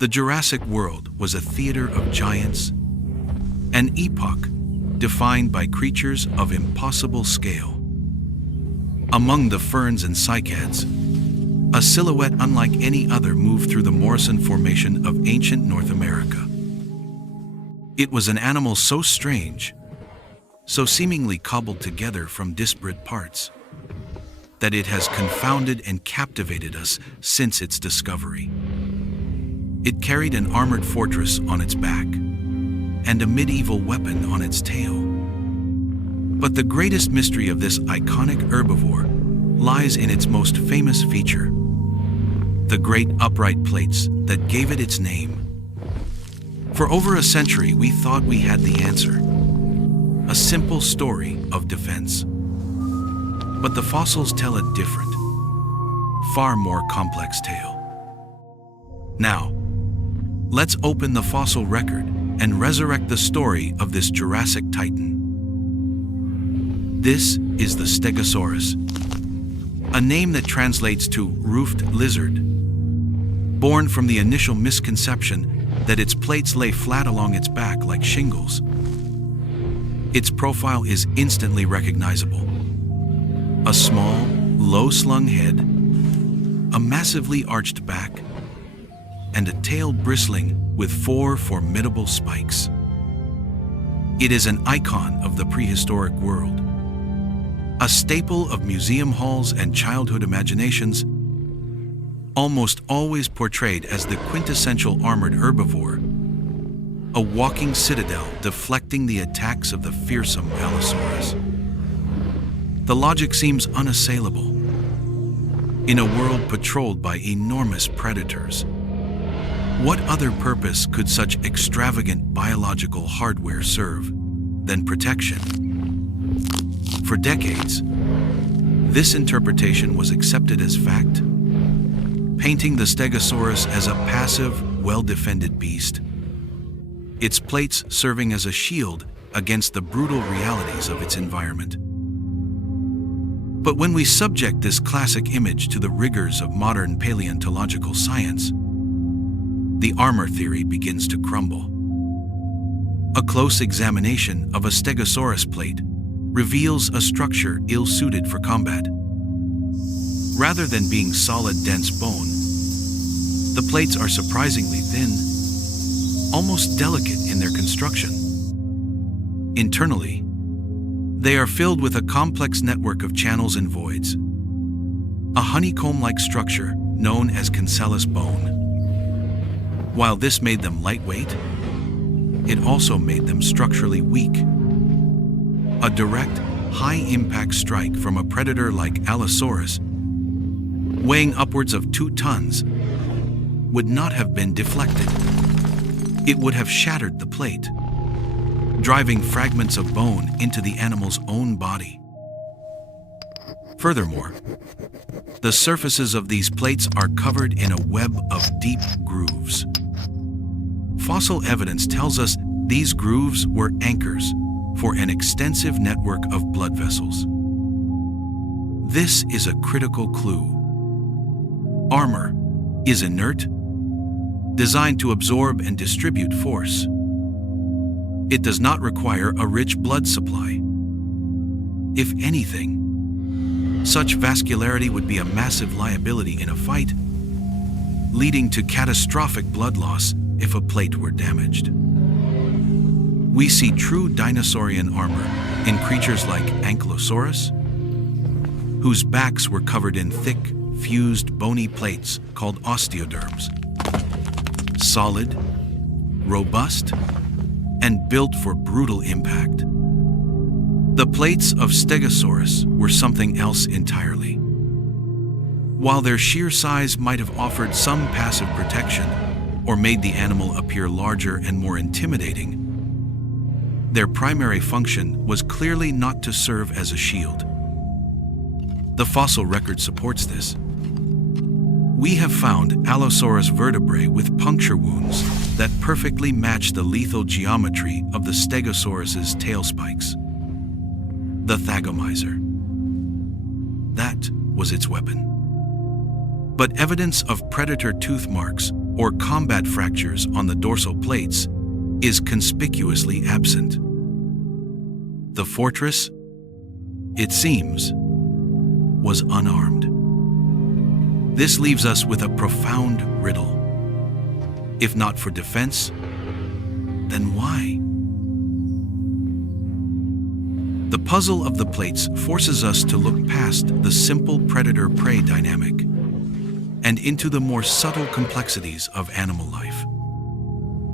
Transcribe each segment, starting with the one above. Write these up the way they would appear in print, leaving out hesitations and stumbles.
The Jurassic world was a theater of giants, an epoch defined by creatures of impossible scale. Among the ferns and cycads, a silhouette unlike any other moved through the Morrison Formation of ancient North America. It was an animal so strange, so seemingly cobbled together from disparate parts, that it has confounded and captivated us since its discovery. It carried an armored fortress on its back and a medieval weapon on its tail. But the greatest mystery of this iconic herbivore lies in its most famous feature, the great upright plates that gave it its name. For over a century, we thought we had the answer, a simple story of defense. But the fossils tell a different, far more complex tale. Now, let's open the fossil record and resurrect the story of this Jurassic titan. This is the Stegosaurus, a name that translates to roofed lizard, born from the initial misconception that its plates lay flat along its back like shingles. Its profile is instantly recognizable. A small, low-slung head, a massively arched back, and a tail bristling with 4 formidable spikes. It is an icon of the prehistoric world, a staple of museum halls and childhood imaginations, almost always portrayed as the quintessential armored herbivore, a walking citadel deflecting the attacks of the fearsome Allosaurus. The logic seems unassailable. In a world patrolled by enormous predators, what other purpose could such extravagant biological hardware serve than protection? For decades, this interpretation was accepted as fact, painting the Stegosaurus as a passive, well-defended beast, its plates serving as a shield against the brutal realities of its environment. But when we subject this classic image to the rigors of modern paleontological science, the armor theory begins to crumble. A close examination of a Stegosaurus plate reveals a structure ill-suited for combat. Rather than being solid, dense bone, the plates are surprisingly thin, almost delicate in their construction. Internally, they are filled with a complex network of channels and voids, a honeycomb-like structure known as cancellous bone. While this made them lightweight, it also made them structurally weak. A direct, high-impact strike from a predator like Allosaurus, weighing upwards of 2 tons, would not have been deflected. It would have shattered the plate, driving fragments of bone into the animal's own body. Furthermore, the surfaces of these plates are covered in a web of deep grooves. Fossil evidence tells us these grooves were anchors for an extensive network of blood vessels. This is a critical clue. Armor is inert, designed to absorb and distribute force. It does not require a rich blood supply. If anything, such vascularity would be a massive liability in a fight, leading to catastrophic blood loss if a plate were damaged. We see true dinosaurian armor in creatures like Ankylosaurus, whose backs were covered in thick, fused bony plates called osteoderms. Solid, robust, and built for brutal impact. The plates of Stegosaurus were something else entirely. While their sheer size might have offered some passive protection or made the animal appear larger and more intimidating, their primary function was clearly not to serve as a shield. The fossil record supports this. We have found Allosaurus vertebrae with puncture wounds that perfectly match the lethal geometry of the Stegosaurus's tail spikes. The thagomizer. That was its weapon. But evidence of predator tooth marks or combat fractures on the dorsal plates is conspicuously absent. The fortress, it seems, was unarmed. This leaves us with a profound riddle. If not for defense, then why? The puzzle of the plates forces us to look past the simple predator-prey dynamic and into the more subtle complexities of animal life.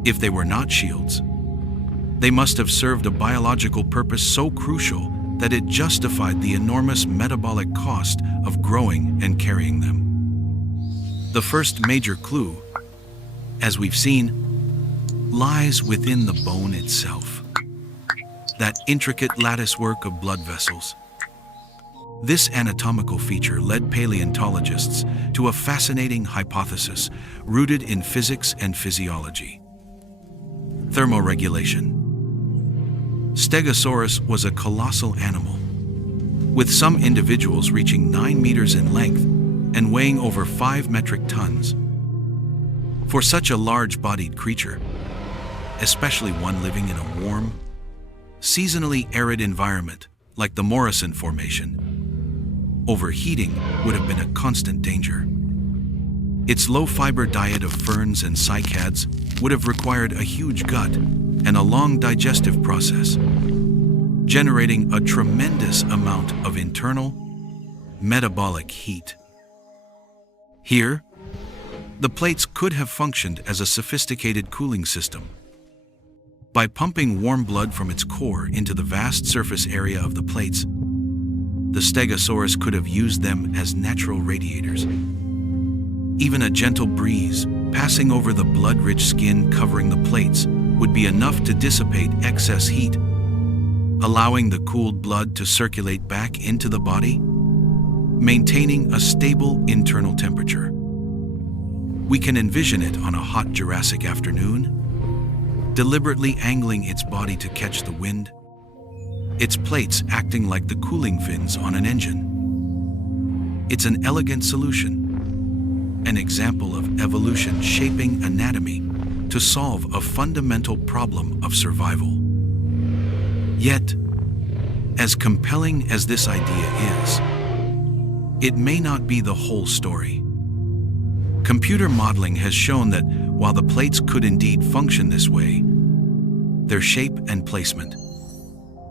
If they were not shields, they must have served a biological purpose so crucial that it justified the enormous metabolic cost of growing and carrying them. The first major clue, as we've seen, lies within the bone itself, that intricate latticework of blood vessels. This anatomical feature led paleontologists to a fascinating hypothesis rooted in physics and physiology: thermoregulation. Stegosaurus was a colossal animal, with some individuals reaching 9 meters in length and weighing over 5 metric tons. For such a large-bodied creature, especially one living in a warm, seasonally arid environment like the Morrison Formation, overheating would have been a constant danger. Its low-fiber diet of ferns and cycads would have required a huge gut and a long digestive process, generating a tremendous amount of internal metabolic heat. Here, the plates could have functioned as a sophisticated cooling system. By pumping warm blood from its core into the vast surface area of the plates, the Stegosaurus could have used them as natural radiators. Even a gentle breeze passing over the blood-rich skin covering the plates would be enough to dissipate excess heat, allowing the cooled blood to circulate back into the body, maintaining a stable internal temperature. We can envision it on a hot Jurassic afternoon, deliberately angling its body to catch the wind, its plates acting like the cooling fins on an engine. It's an elegant solution, an example of evolution shaping anatomy to solve a fundamental problem of survival. Yet, as compelling as this idea is, it may not be the whole story. Computer modeling has shown that while the plates could indeed function this way, their shape and placement,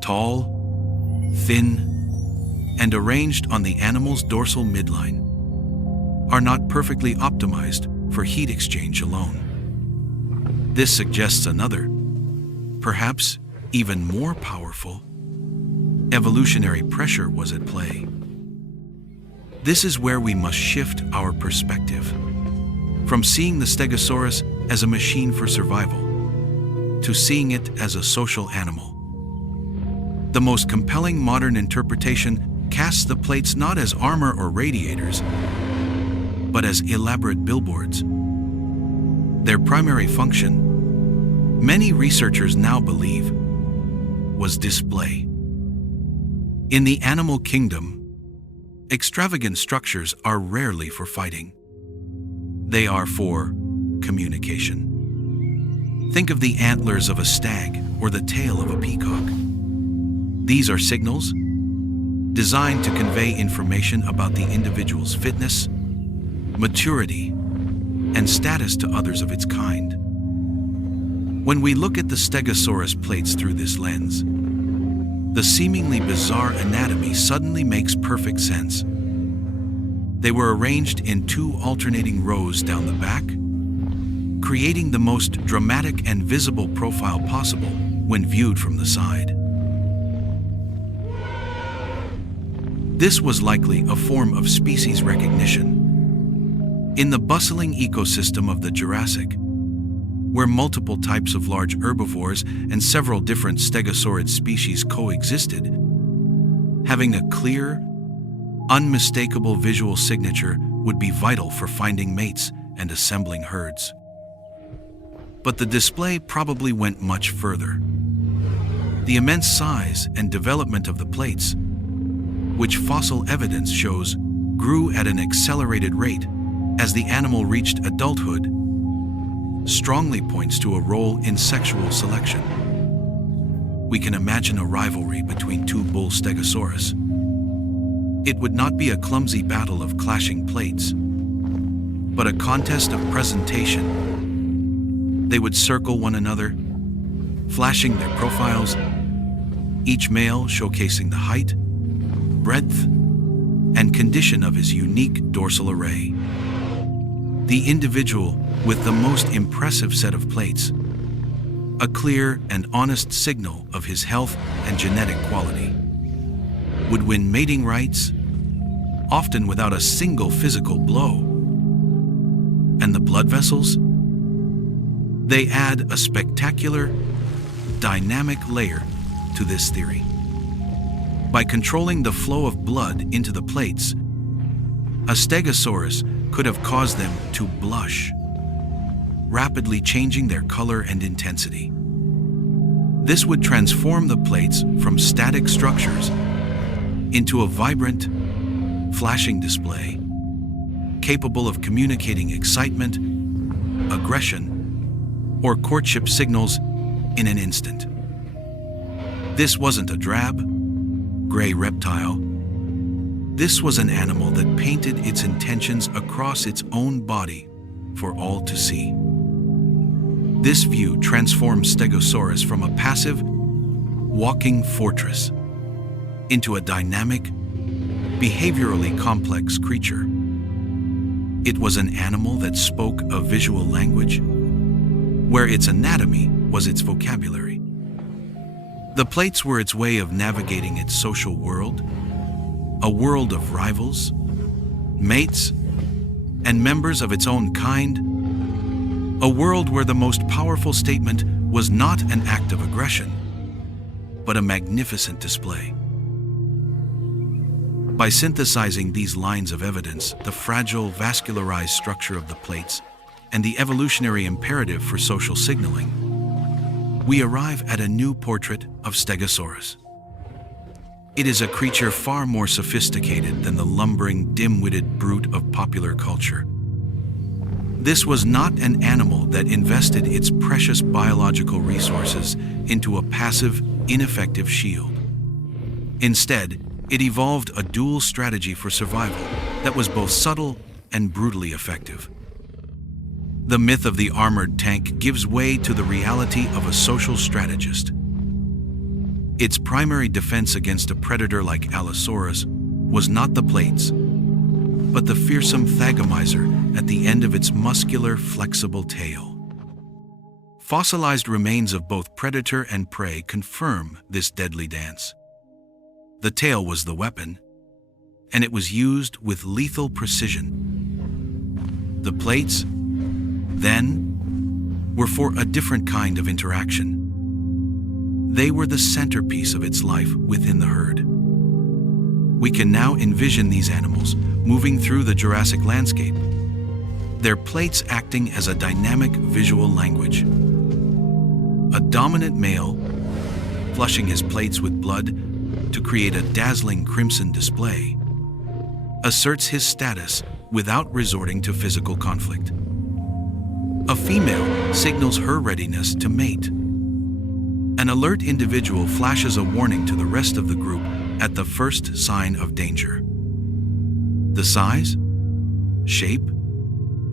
tall, thin, and arranged on the animal's dorsal midline, are not perfectly optimized for heat exchange alone. This suggests another, perhaps even more powerful, evolutionary pressure was at play. This is where we must shift our perspective, from seeing the Stegosaurus as a machine for survival to seeing it as a social animal. The most compelling modern interpretation casts the plates not as armor or radiators, but as elaborate billboards. Their primary function, many researchers now believe, was display. In the animal kingdom, extravagant structures are rarely for fighting. They are for communication. Think of the antlers of a stag or the tail of a peacock. These are signals designed to convey information about the individual's fitness, maturity, and status to others of its kind. When we look at the Stegosaurus plates through this lens, the seemingly bizarre anatomy suddenly makes perfect sense. They were arranged in 2 alternating rows down the back, creating the most dramatic and visible profile possible when viewed from the side. This was likely a form of species recognition. In the bustling ecosystem of the Jurassic, where multiple types of large herbivores and several different stegosaurid species coexisted, having a clear, unmistakable visual signature would be vital for finding mates and assembling herds. But the display probably went much further. The immense size and development of the plates, which fossil evidence shows grew at an accelerated rate as the animal reached adulthood, strongly points to a role in sexual selection. We can imagine a rivalry between two bull Stegosaurus. It would not be a clumsy battle of clashing plates, but a contest of presentation. They would circle one another, flashing their profiles, each male showcasing the height, breadth, and condition of his unique dorsal array. The individual with the most impressive set of plates, a clear and honest signal of his health and genetic quality, would win mating rights, often without a single physical blow. And the blood vessels? They add a spectacular, dynamic layer to this theory. By controlling the flow of blood into the plates, a Stegosaurus could have caused them to blush, rapidly changing their color and intensity. This would transform the plates from static structures into a vibrant, flashing display, capable of communicating excitement, aggression, or courtship signals in an instant. This wasn't a drab, gray reptile. This was an animal that painted its intentions across its own body for all to see. This view transformed Stegosaurus from a passive, walking fortress into a dynamic, behaviorally complex creature. It was an animal that spoke a visual language, where its anatomy was its vocabulary. The plates were its way of navigating its social world, a world of rivals, mates, and members of its own kind, a world where the most powerful statement was not an act of aggression, but a magnificent display. By synthesizing these lines of evidence, the fragile, vascularized structure of the plates, and the evolutionary imperative for social signaling, we arrive at a new portrait of Stegosaurus. It is a creature far more sophisticated than the lumbering, dim-witted brute of popular culture. This was not an animal that invested its precious biological resources into a passive, ineffective shield. Instead, it evolved a dual strategy for survival that was both subtle and brutally effective. The myth of the armored tank gives way to the reality of a social strategist. Its primary defense against a predator like Allosaurus was not the plates, but the fearsome thagomizer at the end of its muscular, flexible tail. Fossilized remains of both predator and prey confirm this deadly dance. The tail was the weapon, and it was used with lethal precision. The plates, then, were for a different kind of interaction. They were the centerpiece of its life within the herd. We can now envision these animals moving through the Jurassic landscape, their plates acting as a dynamic visual language. A dominant male, flushing his plates with blood to create a dazzling crimson display, asserts his status without resorting to physical conflict. A female signals her readiness to mate. An alert individual flashes a warning to the rest of the group at the first sign of danger. The size, shape,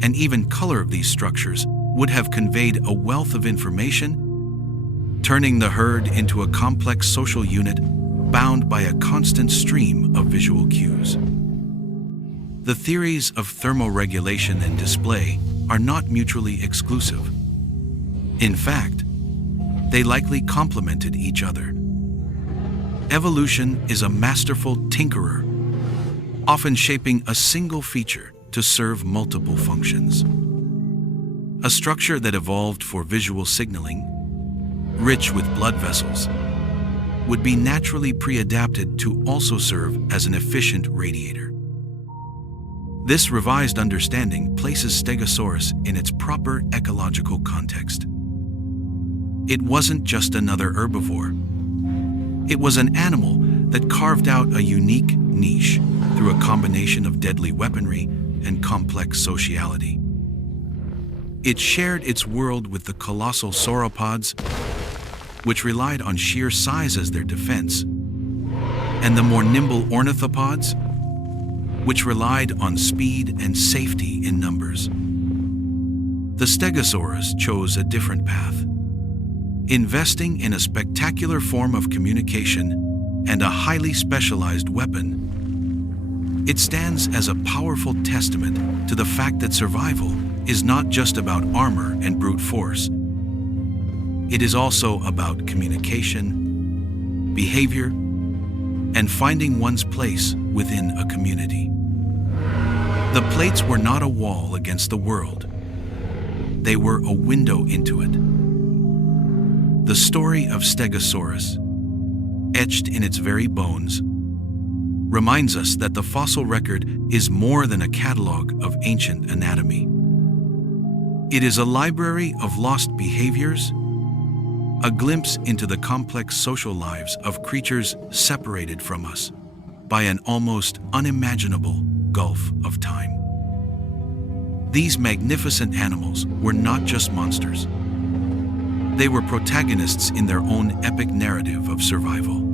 and even color of these structures would have conveyed a wealth of information, turning the herd into a complex social unit bound by a constant stream of visual cues. The theories of thermoregulation and display are not mutually exclusive. In fact, they likely complemented each other. Evolution is a masterful tinkerer, often shaping a single feature to serve multiple functions. A structure that evolved for visual signaling, rich with blood vessels, would be naturally pre-adapted to also serve as an efficient radiator. This revised understanding places Stegosaurus in its proper ecological context. It wasn't just another herbivore. It was an animal that carved out a unique niche through a combination of deadly weaponry and complex sociality. It shared its world with the colossal sauropods, which relied on sheer size as their defense, and the more nimble ornithopods, which relied on speed and safety in numbers. The Stegosaurus chose a different path, investing in a spectacular form of communication and a highly specialized weapon. It stands as a powerful testament to the fact that survival is not just about armor and brute force. It is also about communication, behavior, and finding one's place within a community. The plates were not a wall against the world. They were a window into it. The story of Stegosaurus, etched in its very bones, reminds us that the fossil record is more than a catalog of ancient anatomy. It is a library of lost behaviors, a glimpse into the complex social lives of creatures separated from us by an almost unimaginable gulf of time. These magnificent animals were not just monsters. They were protagonists in their own epic narrative of survival.